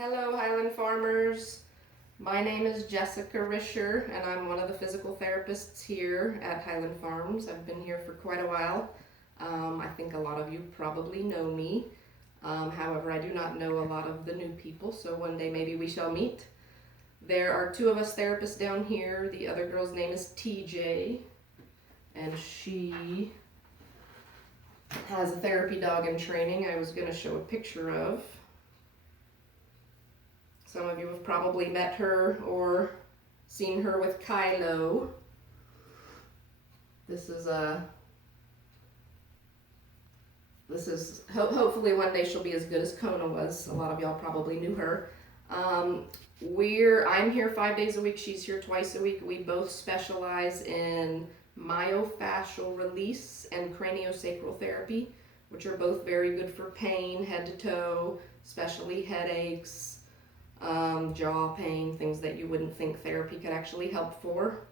Hello, Highland Farmers. My name is Jessica Risher, and I'm one of the physical therapists here at Highland Farms. I've been here for quite a while. I think a lot of you probably know me. However, I do not know a lot of the new people, so one day maybe we shall meet. There are two of us therapists down here. The other girl's name is TJ, and she has a therapy dog in training I was going to show a picture of. Some of you have probably met her or seen her with Kylo. Hopefully one day she'll be as good as Kona was. A lot of y'all probably knew her. I'm here 5 days a week. She's here twice a week. We both specialize in myofascial release and craniosacral therapy, which are both very good for pain, head to toe, especially headaches, jaw pain, things that you wouldn't think therapy could actually help for.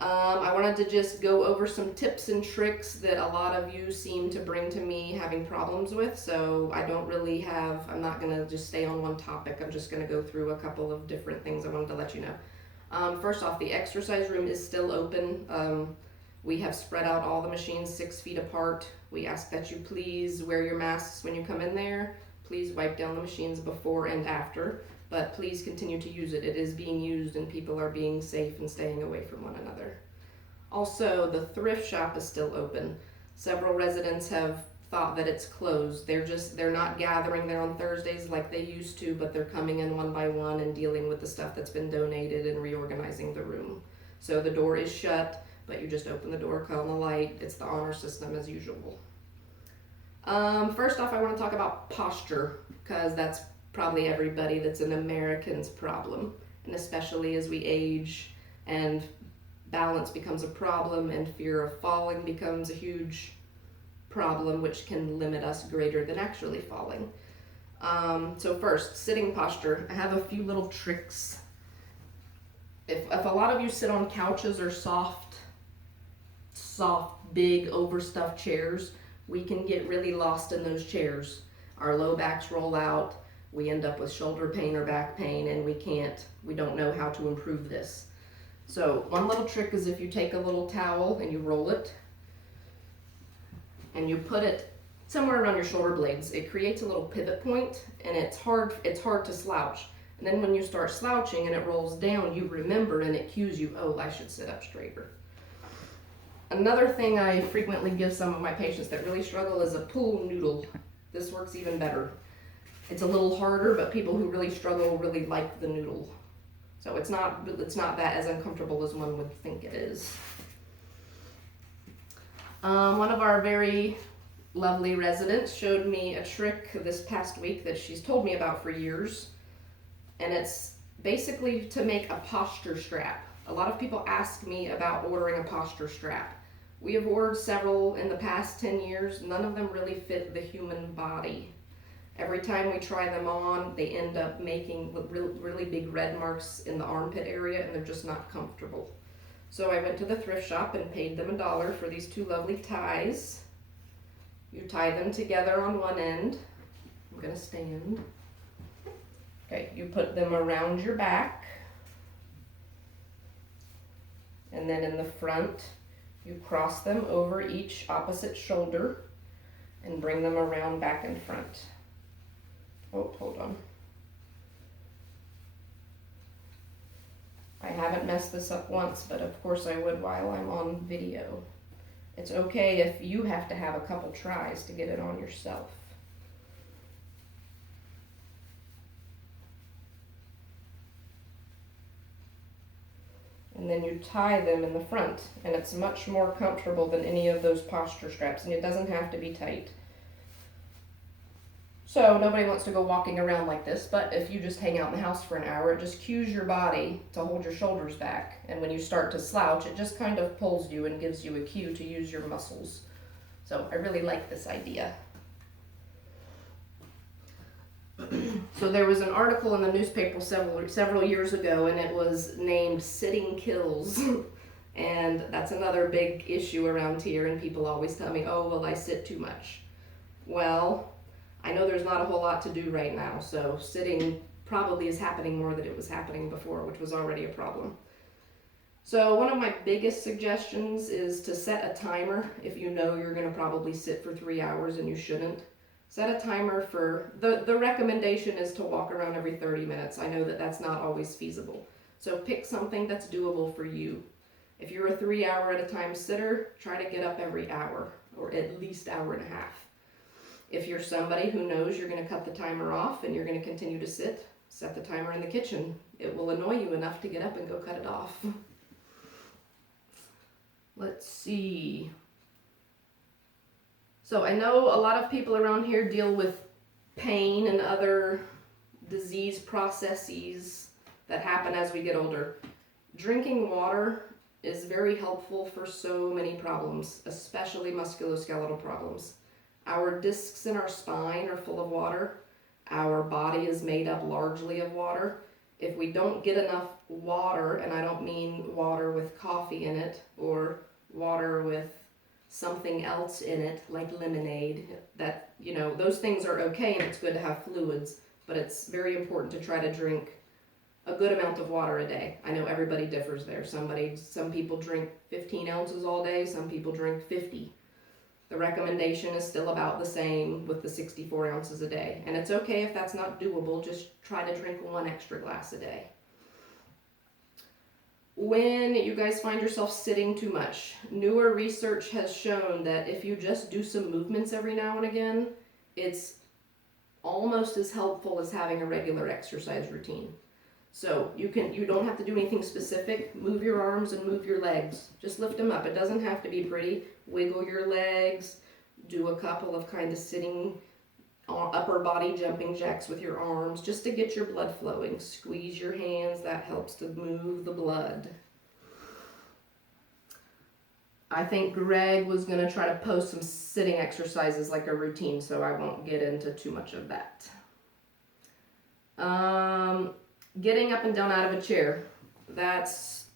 I wanted to just go over some tips and tricks that a lot of you seem to bring to me having problems with, so I'm not going to just stay on one topic. I'm just going to go through a couple of different things I wanted to let you know. First off, the exercise room is still open. We have spread out all the machines 6 feet apart. We ask that you please wear your masks when you come in there. Please wipe down the machines before and after, but please continue to use it. It is being used and people are being safe and staying away from one another. Also, the thrift shop is still open. Several residents have thought that it's closed. They're not gathering there on Thursdays like they used to, but they're coming in one by one and dealing with the stuff that's been donated and reorganizing the room. So the door is shut, but you just open the door, cut on the light. It's the honor system as usual. First off, I want to talk about posture, because that's probably everybody that's an American's problem, and especially as we age and balance becomes a problem and fear of falling becomes a huge problem, which can limit us greater than actually falling. So first, sitting posture. I have a few little tricks. If a lot of you sit on couches or soft, big, overstuffed chairs, we can get really lost in those chairs. Our low backs roll out, we end up with shoulder pain or back pain, and we don't know how to improve this. So one little trick is if you take a little towel and you roll it, and you put it somewhere around your shoulder blades, it creates a little pivot point, and it's hard to slouch. And then when you start slouching and it rolls down, you remember and it cues you, oh, I should sit up straighter. Another thing I frequently give some of my patients that really struggle is a pool noodle. This works even better. It's a little harder, but people who really struggle really like the noodle. So it's not that as uncomfortable as one would think it is. One of our very lovely residents showed me a trick this past week that she's told me about for years, and it's basically to make a posture strap. A lot of people ask me about ordering a posture strap. We have ordered several in the past 10 years. None of them really fit the human body. Every time we try them on, they end up making really big red marks in the armpit area, and they're just not comfortable. So I went to the thrift shop and paid them $1 for these two lovely ties. You tie them together on one end. I'm gonna stand. Okay, you put them around your back. And then in the front, you cross them over each opposite shoulder and bring them around back and front. Oh, hold on. I haven't messed this up once, but of course I would while I'm on video. It's okay if you have to have a couple tries to get it on yourself. And then you tie them in the front, and it's much more comfortable than any of those posture straps, and it doesn't have to be tight. So nobody wants to go walking around like this, but if you just hang out in the house for an hour, it just cues your body to hold your shoulders back, and when you start to slouch, it just kind of pulls you and gives you a cue to use your muscles. So I really like this idea. So there was an article in the newspaper several years ago, and it was named Sitting Kills. And that's another big issue around here, and people always tell me, oh, well, I sit too much. Well, I know there's not a whole lot to do right now, so sitting probably is happening more than it was happening before, which was already a problem. So one of my biggest suggestions is to set a timer if you know you're going to probably sit for 3 hours and you shouldn't. Set a timer for, the recommendation is to walk around every 30 minutes. I know that that's not always feasible. So pick something that's doable for you. If you're a 3 hour at a time sitter, try to get up every hour, or at least hour and a half. If you're somebody who knows you're going to cut the timer off and you're going to continue to sit, set the timer in the kitchen. It will annoy you enough to get up and go cut it off. Let's see. So I know a lot of people around here deal with pain and other disease processes that happen as we get older. Drinking water is very helpful for so many problems, especially musculoskeletal problems. Our discs in our spine are full of water. Our body is made up largely of water. If we don't get enough water, and I don't mean water with coffee in it or water with something else in it like lemonade, that, you know, those things are okay and it's good to have fluids, but it's very important to try to drink a good amount of water a day. I know everybody differs there. Some people drink 15 ounces all day, some people drink 50. The recommendation is still about the same with the 64 ounces a day. And it's okay if that's not doable, just try to drink 1 extra glass a day. When you guys find yourself sitting too much, newer research has shown that if you just do some movements every now and again, it's almost as helpful as having a regular exercise routine. So you don't have to do anything specific. Move your arms and move your legs. Just lift them up. It doesn't have to be pretty. Wiggle your legs. Do a couple of kind of sitting upper body jumping jacks with your arms just to get your blood flowing. Squeeze your hands. That helps to move the blood. I think Greg was going to try to post some sitting exercises like a routine, so I won't get into too much of that. Getting up and down out of a chair, that's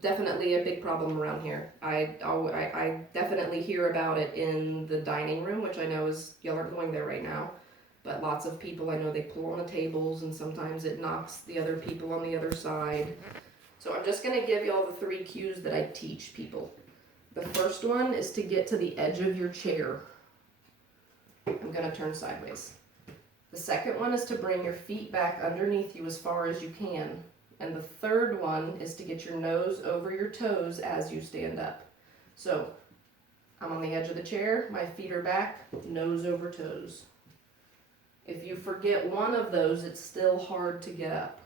definitely a big problem around here. I definitely hear about it in the dining room, which I know is, y'all aren't going there right now, but lots of people, I know they pull on the tables and sometimes it knocks the other people on the other side. So I'm just going to give y'all the 3 cues that I teach people. The first one is to get to the edge of your chair. I'm going to turn sideways. The second one is to bring your feet back underneath you as far as you can. And the third one is to get your nose over your toes as you stand up. So I'm on the edge of the chair, my feet are back, nose over toes. If you forget one of those, it's still hard to get up.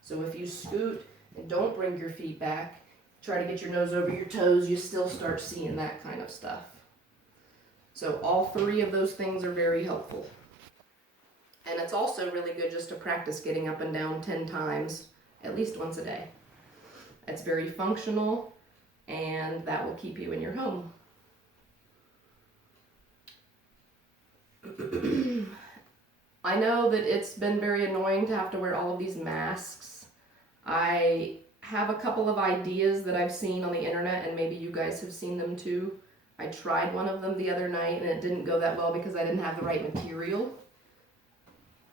So if you scoot and don't bring your feet back, try to get your nose over your toes, you still start seeing that kind of stuff. So all 3 of those things are very helpful. And it's also really good just to practice getting up and down 10 times, at least once a day. It's very functional, and that will keep you in your home. I know that it's been very annoying to have to wear all of these masks. I have a couple of ideas that I've seen on the internet, and maybe you guys have seen them too. I tried one of them the other night, and it didn't go that well because I didn't have the right material.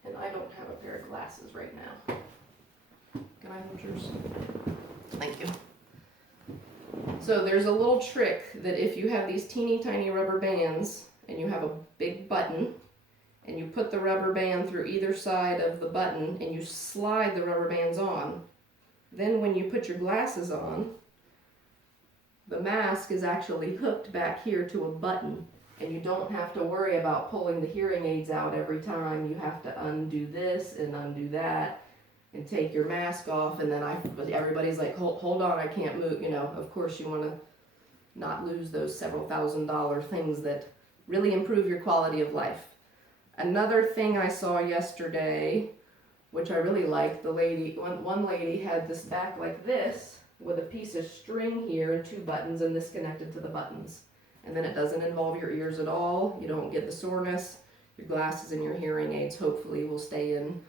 And I don't have a pair of glasses right now. Can I hold yours? Thank you. So there's a little trick that if you have these teeny tiny rubber bands and you have a big button and you put the rubber band through either side of the button and you slide the rubber bands on, then when you put your glasses on, the mask is actually hooked back here to a button. And you don't have to worry about pulling the hearing aids out every time. You have to undo this and undo that and take your mask off. And then everybody's like, hold on, I can't move. You know, of course you want to not lose those several $1,000 things that really improve your quality of life. Another thing I saw yesterday, which I really liked, one lady had this back like this with a piece of string here and 2 buttons, and this connected to the buttons. And then it doesn't involve your ears at all. You don't get the soreness. Your glasses and your hearing aids hopefully will stay in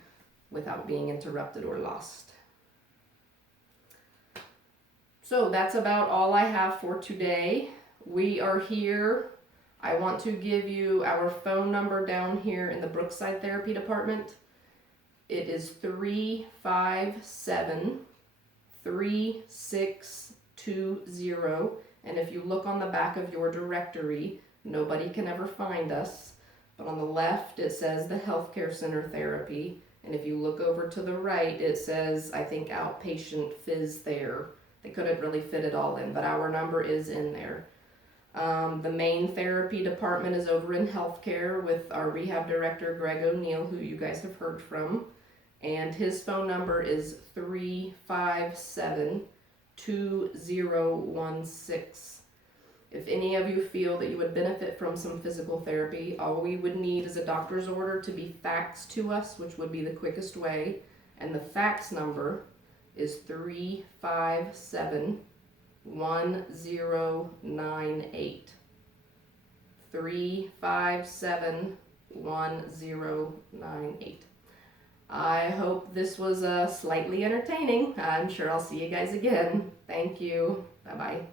without being interrupted or lost. So that's about all I have for today. We are here I want to give you our phone number down here in the Brookside Therapy Department. It is 357-3620. And if you look on the back of your directory, nobody can ever find us. But on the left, it says the Healthcare Center Therapy. And if you look over to the right, it says, I think, outpatient phys ther. They couldn't really fit it all in, but our number is in there. The main therapy department is over in healthcare with our rehab director, Greg O'Neill, who you guys have heard from. And his phone number is 357-2016. If any of you feel that you would benefit from some physical therapy, all we would need is a doctor's order to be faxed to us, which would be the quickest way. And the fax number is 357-1098. 357-1098. I hope this was slightly entertaining. I'm sure I'll see you guys again. Thank you. Bye-bye.